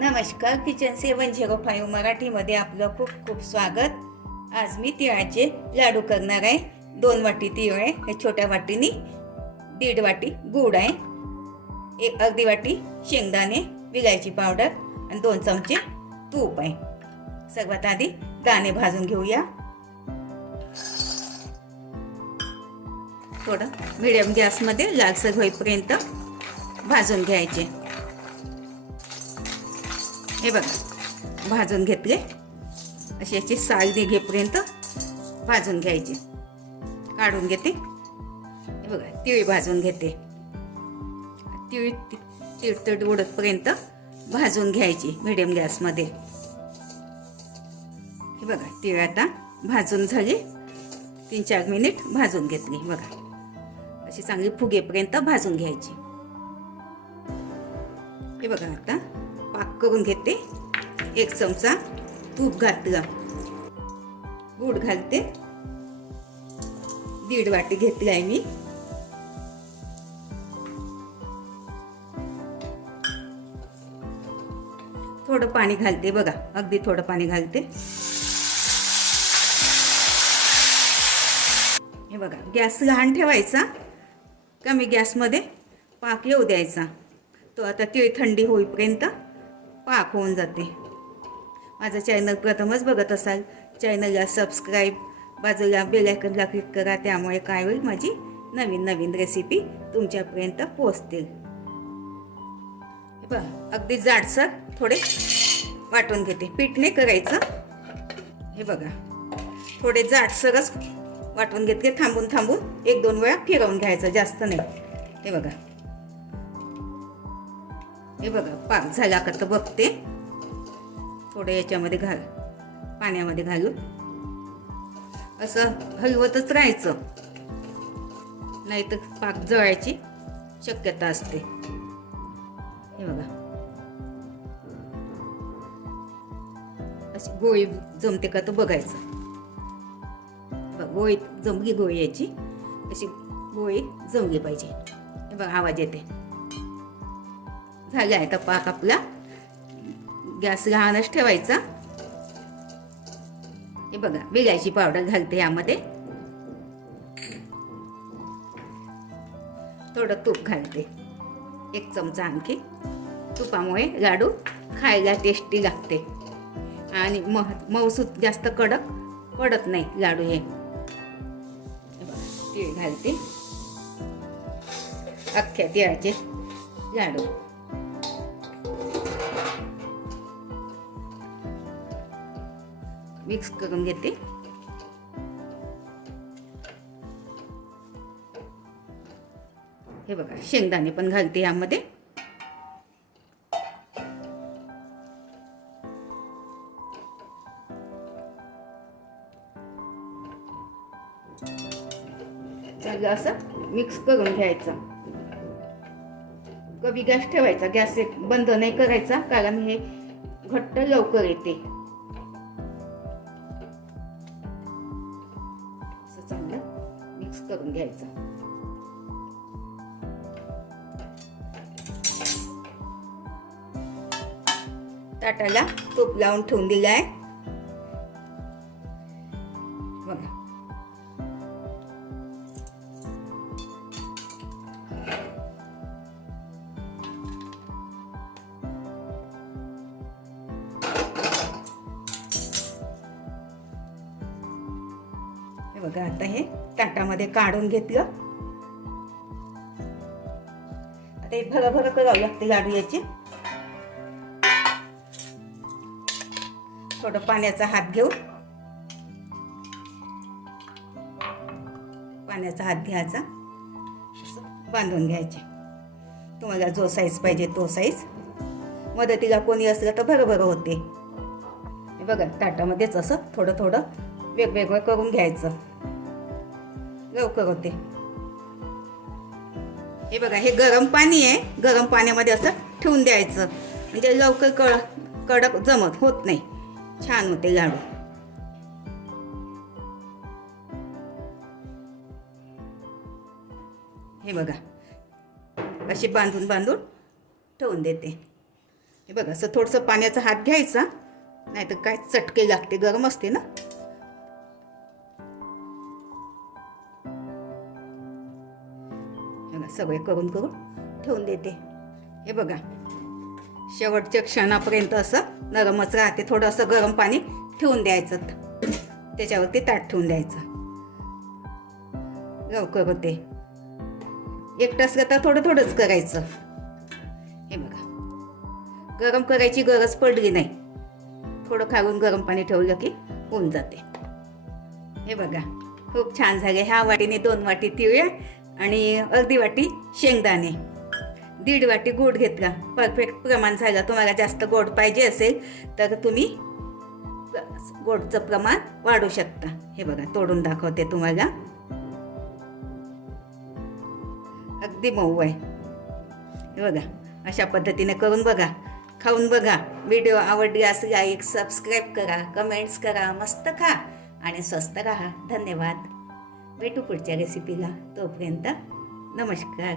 नमस्कार किचन सेवन zero five मराठीमध्ये आपलं खूप खूप स्वागत. आज मी तिळाचे लाडू करणार आहे. दोन वाटी तिळ आहे हे छोट्या वाटीने दीड वाटी गूळ आहे एक अर्धी वाटी शेंगदाणे विलायची पावडर आणि दोन चमचे तूप आहे. सर्वात आधी दाणे भाजून घेऊया. थोडं मिडियम गॅसमध्ये लालसर होईपर्यंत भाजून घ्यायचे. हे बघा भाजून घेतले. अशी याचे साल निघेपर्यंत भाजून घ्यायचे. काढून घेते. हे बघा तिळी भाजून घेते. तिळी तिळतड उडतपर्यंत भाजून घ्यायची मिडियम गॅसमध्ये. हे बघा तिळ आता भाजून झाली. तीन चार मिनिट भाजून घेतली बघा. अशी चांगली फुगेपर्यंत भाजून घ्यायची. हे बघा आता पाक करून घेते. एक चमचा तूप घातलं. गूळ घालते. दीड वाटी घेतली आहे मी. थोडं पाणी घालते बघा. अगदी थोडं पाणी घालते. हे बघा गॅस लहान ठेवायचा. कमी गॅसमध्ये पाक येऊ द्यायचा. तो आता तिळ थंडी होईपर्यंत पाक होऊन जाते. माझं चॅनल प्रथमच बघत असाल चॅनलला सबस्क्राईब बाजूला बेलायकनला क्लिक करा त्यामुळे काय होईल माझी नवीन नवीन रेसिपी तुमच्यापर्यंत पोचतील हे बघा अगदी जाडसर थोडे वाटून घेते. पीठ नाही करायचं. हे बघा थोडे जाडसरच वाटून घेतले थांबून थांबून एक दोन वेळा फिरवून घ्यायचं जास्त नाही. हे बघा हे बघा पाक झाला. का तर बघते. थोडं याच्यामध्ये घाल पाण्यामध्ये घालून. असं हलवतच राहायचं. नाही तर पाक जळायची शक्यता असते. हे बघा. अशी गोळी जमते का तर बघायचं. गोळी जमली गोळी याची. अशी गोळी जमली पाहिजे. हे बघा आवाज येते झाला आहे तर पाक आपला. गॅस लहानच ठेवायचा. हे बघा विलायची पावडर घालते यामध्ये. थोडं तूप घालते. एक चमचा आणखी. तुपामुळे लाडू खायला टेस्टी लागते. आणि म मऊसूत जास्त कडक पडत नाही लाडू हे. तीळ घालते. अख्ख्या तिळाचे लाडू. मिक्स करून घेते. हे बघा शेंगदाणे पण घालते यामध्ये. असं मिक्स करून घ्यायचं. कमी गॅस ठेवायचा गॅस एक बंद नाही करायचा कारण हे घट्ट लवकर येते. मिक्स करून घ्यायचं. ताटाला तूप लावून ठेवून दिलं आहे बघा. हे बघा आता हे ताटामध्ये काढून घेतलं. आता हे भरं भरं करावं लागते लाडू याचे. थोडं पाण्याचा हात घेऊ पाण्याचा हात घ्यायचा. असं बांधून घ्यायचे. तुम्हाला जो साईज पाहिजे तो साईज मदतीला कोणी असलं तर बरं बरं होते बघा ताटामध्येच असं थोडं थोडं वेगवेगळं करून घ्यायचं. लवकर होते. हे बघा हे गरम पाणी आहे. गरम पाण्यामध्ये असं ठेवून द्यायचं. म्हणजे लवकर कळ कडक जमत होत नाही. छान होते लाडू. हे बघा असे बांधून बांधून ठेवून देते. हे बघा असं थोडंसं पाण्याचा हात घ्यायचा. नाहीतर काय चटके लागते गरम असते ना? सगळे करून करून ठेवून देते. हे बघा शेवटच्या क्षणापर्यंत असं नरमच राहते. थोडं असं गरम पाणी ठेवून द्यायचं. त्याच्यावरती ताट ठेवून द्यायचं. लवकर होते. एकटं करता तर थोडं थोडंच करायचं. हे बघा. गरम करायची गरज पडली नाही. थोडं खाऊन गरम पाणी ठेवलं की होऊन जाते. हे बघा. खूप छान झाले. ह्या वाटीने दोन वाटी तिळे आणि अर्धी वाटी शेंगदाणे. दीड वाटी गोड घेतला परफेक्ट प्रमाण झालं. तुम्हाला जास्त गोड पाहिजे असेल तर तुम्ही गोडचं प्रमाण वाढू शकता. हे बघा तोडून दाखवते तुम्हाला. अगदी मऊ आहे. हे बघा अशा पद्धतीने करून बघा. खाऊन बघा. व्हिडिओ आवडल्यास लाईक सबस्क्राईब करा. कमेंट्स करा. मस्त खा. आणि स्वस्त राहा. धन्यवाद. भेटू पुढच्या रेसिपीला तोपर्यंत नमस्कार.